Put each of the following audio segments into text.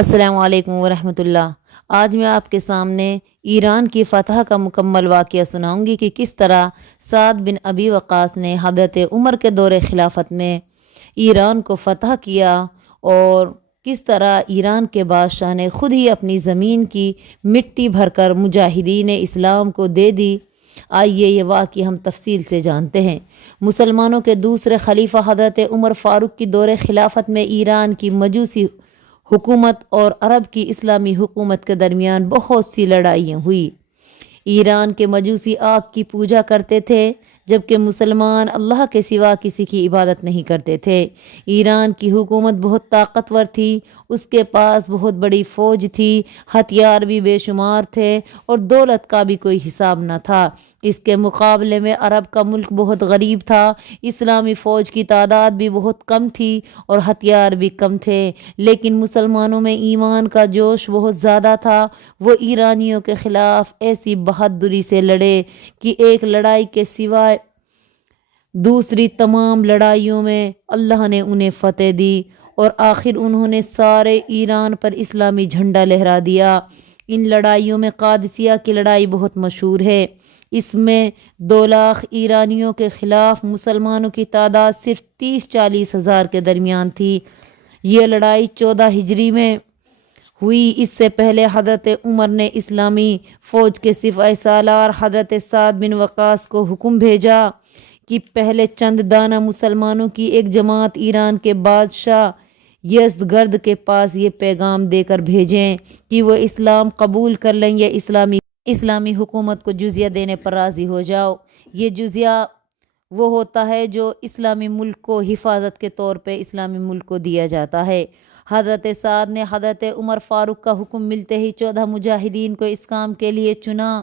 السلام علیکم ورحمۃ اللہ۔ آج میں آپ کے سامنے ایران کی فتح کا مکمل واقعہ سناؤں گی کہ کس طرح سعد بن ابی وقاص نے حضرت عمر کے دور خلافت میں ایران کو فتح کیا اور کس طرح ایران کے بادشاہ نے خود ہی اپنی زمین کی مٹی بھر کر مجاہدین اسلام کو دے دی۔ آئیے یہ واقعہ ہم تفصیل سے جانتے ہیں۔ مسلمانوں کے دوسرے خلیفہ حضرت عمر فاروق کی دور خلافت میں ایران کی مجوسی حکومت اور عرب کی اسلامی حکومت کے درمیان بہت سی لڑائیاں ہوئی۔ ایران کے مجوسی آگ کی پوجا کرتے تھے جبکہ مسلمان اللہ کے سوا کسی کی عبادت نہیں کرتے تھے۔ ایران کی حکومت بہت طاقتور تھی، اس کے پاس بہت بڑی فوج تھی، ہتھیار بھی بے شمار تھے اور دولت کا بھی کوئی حساب نہ تھا۔ اس کے مقابلے میں عرب کا ملک بہت غریب تھا، اسلامی فوج کی تعداد بھی بہت کم تھی اور ہتھیار بھی کم تھے، لیکن مسلمانوں میں ایمان کا جوش بہت زیادہ تھا۔ وہ ایرانیوں کے خلاف ایسی بہادری سے لڑے کہ ایک لڑائی کے سوائے دوسری تمام لڑائیوں میں اللہ نے انہیں فتح دی اور آخر انہوں نے سارے ایران پر اسلامی جھنڈا لہرا دیا۔ ان لڑائیوں میں قادسیہ کی لڑائی بہت مشہور ہے۔ اس میں 2 لاکھ ایرانیوں کے خلاف مسلمانوں کی تعداد صرف 30-40 ہزار کے درمیان تھی۔ یہ لڑائی 14 ہجری میں ہوئی۔ اس سے پہلے حضرت عمر نے اسلامی فوج کے سپاہی سالار حضرت سعد بن وقاص کو حکم بھیجا کہ پہلے چند دانہ مسلمانوں کی ایک جماعت ایران کے بادشاہ یزدگرد کے پاس یہ پیغام دے کر بھیجیں کہ وہ اسلام قبول کر لیں یا اسلامی حکومت کو جزیہ دینے پر راضی ہو جاؤ۔ یہ جزیہ وہ ہوتا ہے جو اسلامی ملک کو حفاظت کے طور پہ اسلامی ملک کو دیا جاتا ہے۔ حضرت سعد نے حضرت عمر فاروق کا حکم ملتے ہی 14 مجاہدین کو اس کام کے لیے چنا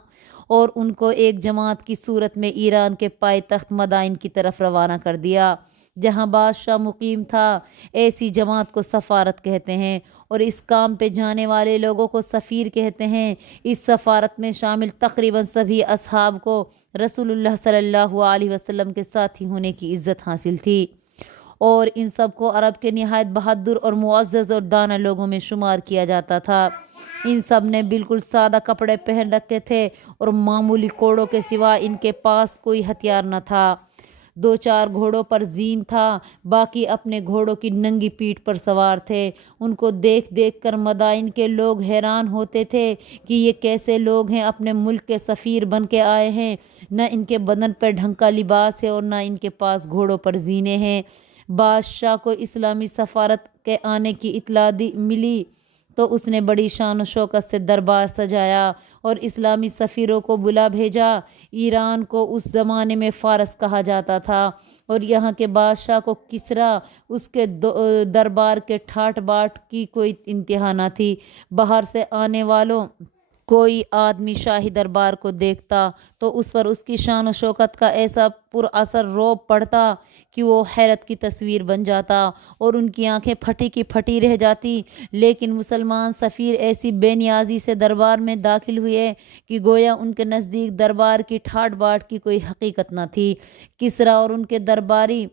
اور ان کو ایک جماعت کی صورت میں ایران کے پائے تخت مدائن کی طرف روانہ کر دیا جہاں بادشاہ مقیم تھا۔ ایسی جماعت کو سفارت کہتے ہیں اور اس کام پہ جانے والے لوگوں کو سفیر کہتے ہیں۔ اس سفارت میں شامل تقریباً سبھی اصحاب کو رسول اللہ صلی اللہ علیہ وسلم کے ساتھی ہونے کی عزت حاصل تھی اور ان سب کو عرب کے نہایت بہادر اور معزز اور دانہ لوگوں میں شمار کیا جاتا تھا۔ ان سب نے بالکل سادہ کپڑے پہن رکھے تھے اور معمولی کوڑوں کے سوا ان کے پاس کوئی ہتھیار نہ تھا۔ 2-4 گھوڑوں پر زین تھا، باقی اپنے گھوڑوں کی ننگی پیٹھ پر سوار تھے۔ ان کو دیکھ دیکھ کر مدائن کے لوگ حیران ہوتے تھے کہ یہ کیسے لوگ ہیں، اپنے ملک کے سفیر بن کے آئے ہیں، نہ ان کے بدن پر ڈھنگ کا لباس ہے اور نہ ان کے پاس گھوڑوں پر زینے ہیں۔ بادشاہ کو اسلامی سفارت کے آنے کی اطلاع ملی تو اس نے بڑی شان و شوکت سے دربار سجایا اور اسلامی سفیروں کو بلا بھیجا۔ ایران کو اس زمانے میں فارس کہا جاتا تھا اور یہاں کے بادشاہ کو کسریٰ، اس کے دربار کے ٹھاٹ باٹ کی کوئی انتہا نہ تھی۔ باہر سے آنے والوں کوئی آدمی شاہی دربار کو دیکھتا تو اس پر اس کی شان و شوکت کا ایسا پر اثر رعب پڑتا کہ وہ حیرت کی تصویر بن جاتا اور ان کی آنکھیں پھٹی کی پھٹی رہ جاتی۔ لیکن مسلمان سفیر ایسی بے نیازی سے دربار میں داخل ہوئے کہ گویا ان کے نزدیک دربار کی ٹھاٹ باٹ کی کوئی حقیقت نہ تھی۔ کسریٰ اور ان کے درباری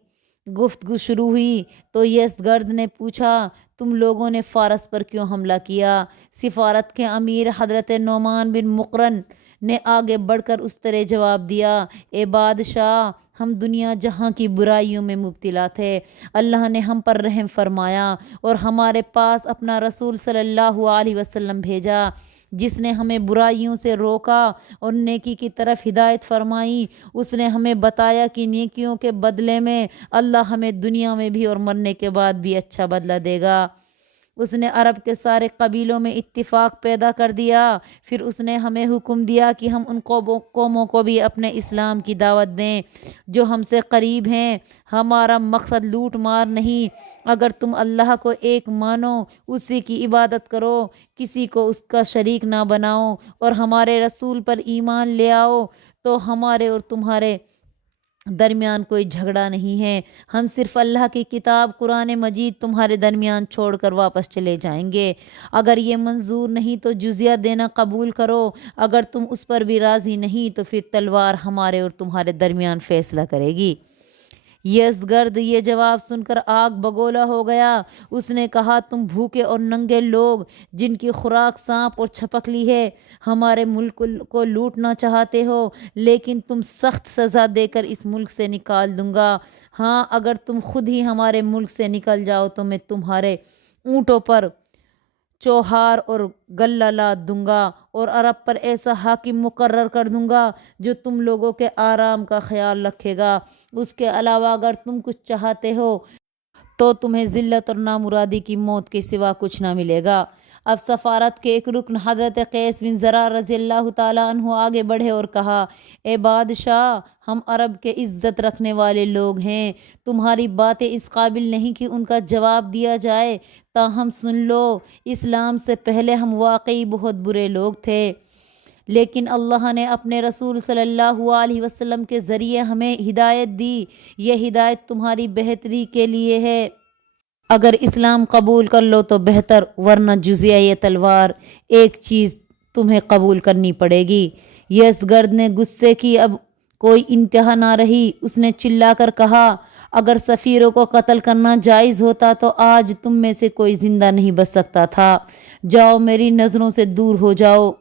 گفتگو شروع ہوئی تو یزدگرد نے پوچھا، تم لوگوں نے فارس پر کیوں حملہ کیا؟ سفارت کے امیر حضرت نعمان بن مقرن نے آگے بڑھ کر اس طرح جواب دیا، اے بادشاہ، ہم دنیا جہاں کی برائیوں میں مبتلا تھے، اللہ نے ہم پر رحم فرمایا اور ہمارے پاس اپنا رسول صلی اللہ علیہ وسلم بھیجا جس نے ہمیں برائیوں سے روکا اور نیکی کی طرف ہدایت فرمائی۔ اس نے ہمیں بتایا کہ نیکیوں کے بدلے میں اللہ ہمیں دنیا میں بھی اور مرنے کے بعد بھی اچھا بدلہ دے گا۔ اس نے عرب کے سارے قبیلوں میں اتفاق پیدا کر دیا۔ پھر اس نے ہمیں حکم دیا کہ ہم ان قوموں کو بھی اپنے اسلام کی دعوت دیں جو ہم سے قریب ہیں۔ ہمارا مقصد لوٹ مار نہیں، اگر تم اللہ کو ایک مانو، اسی کی عبادت کرو، کسی کو اس کا شریک نہ بناؤ اور ہمارے رسول پر ایمان لے آؤ تو ہمارے اور تمہارے درمیان کوئی جھگڑا نہیں ہے۔ ہم صرف اللہ کی کتاب قرآن مجید تمہارے درمیان چھوڑ کر واپس چلے جائیں گے۔ اگر یہ منظور نہیں تو جزیہ دینا قبول کرو، اگر تم اس پر بھی راضی نہیں تو پھر تلوار ہمارے اور تمہارے درمیان فیصلہ کرے گی۔ یزدگرد یہ جواب سن کر آگ بگولا ہو گیا۔ اس نے کہا تم بھوکے اور ننگے لوگ جن کی خوراک سانپ اور چھپکلی ہے ہمارے ملک کو لوٹنا چاہتے ہو، لیکن تم سخت سزا دے کر اس ملک سے نکال دوں گا۔ ہاں اگر تم خود ہی ہمارے ملک سے نکل جاؤ تو میں تمہارے اونٹوں پر چوہار اور غلہ لاد دوں گا اور عرب پر ایسا حاکم مقرر کر دوں گا جو تم لوگوں کے آرام کا خیال رکھے گا۔ اس کے علاوہ اگر تم کچھ چاہتے ہو تو تمہیں ذلت اور نامرادی کی موت کے سوا کچھ نہ ملے گا۔ اب سفارت کے ایک رکن حضرت قیس بن زرار رضی اللہ تعالیٰ عنہ آگے بڑھے اور کہا، اے بادشاہ، ہم عرب کے عزت رکھنے والے لوگ ہیں، تمہاری باتیں اس قابل نہیں کہ ان کا جواب دیا جائے، تاہم سن لو، اسلام سے پہلے ہم واقعی بہت برے لوگ تھے، لیکن اللہ نے اپنے رسول صلی اللہ علیہ وسلم کے ذریعے ہمیں ہدایت دی، یہ ہدایت تمہاری بہتری کے لیے ہے، اگر اسلام قبول کر لو تو بہتر، ورنہ جزیہ یہ تلوار ایک چیز تمہیں قبول کرنی پڑے گی۔ یزدگرد نے غصے کی اب کوئی انتہا نہ رہی، اس نے چلا کر کہا، اگر سفیروں کو قتل کرنا جائز ہوتا تو آج تم میں سے کوئی زندہ نہیں بچ سکتا تھا، جاؤ میری نظروں سے دور ہو جاؤ،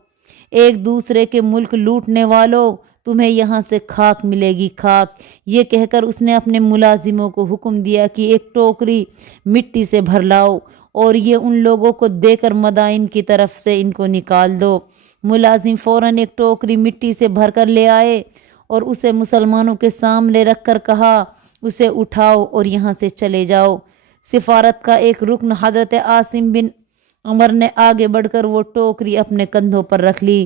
ایک دوسرے کے ملک لوٹنے والوں، تمہیں یہاں سے خاک ملے گی خاک۔ یہ کہہ کر اس نے اپنے ملازموں کو حکم دیا کہ ایک ٹوکری مٹی سے بھر لاؤ اور یہ ان لوگوں کو دے کر مدائن کی طرف سے ان کو نکال دو۔ ملازم فوراً ایک ٹوکری مٹی سے بھر کر لے آئے اور اسے مسلمانوں کے سامنے رکھ کر کہا، اسے اٹھاؤ اور یہاں سے چلے جاؤ۔ سفارت کا ایک رکن حضرت عاصم بن عمر نے آگے بڑھ کر وہ ٹوکری اپنے کندھوں پر رکھ لی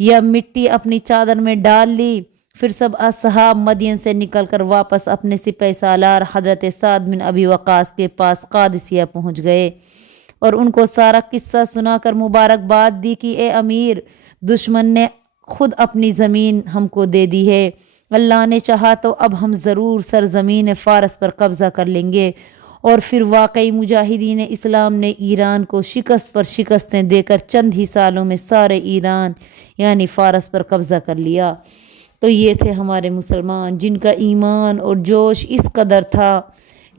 یا مٹی اپنی چادر میں ڈال لی۔ پھر سب اصحاب مدین سے نکل کر واپس اپنے سپہ سالار حضرت سعد بن ابی وقاص کے پاس قادسیہ پہنچ گئے اور ان کو سارا قصہ سنا کر مبارکباد دی کہ اے امیر، دشمن نے خود اپنی زمین ہم کو دے دی ہے، اللہ نے چاہا تو اب ہم ضرور سرزمین فارس پر قبضہ کر لیں گے۔ اور پھر واقعی مجاہدین اسلام نے ایران کو شکست پر شکستیں دے کر چند ہی سالوں میں سارے ایران یعنی فارس پر قبضہ کر لیا۔ تو یہ تھے ہمارے مسلمان جن کا ایمان اور جوش اس قدر تھا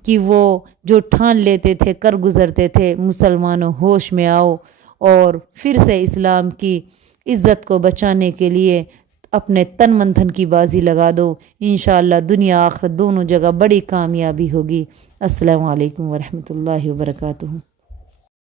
کہ وہ جو ٹھان لیتے تھے کر گزرتے تھے، مسلمانوں ہوش میں آؤ اور پھر سے اسلام کی عزت کو بچانے کے لیے اپنے تن من دھن کی بازی لگا دو، انشاءاللہ دنیا آخرت دونوں جگہ بڑی کامیابی ہوگی۔ السلام علیکم ورحمۃ اللہ وبرکاتہ۔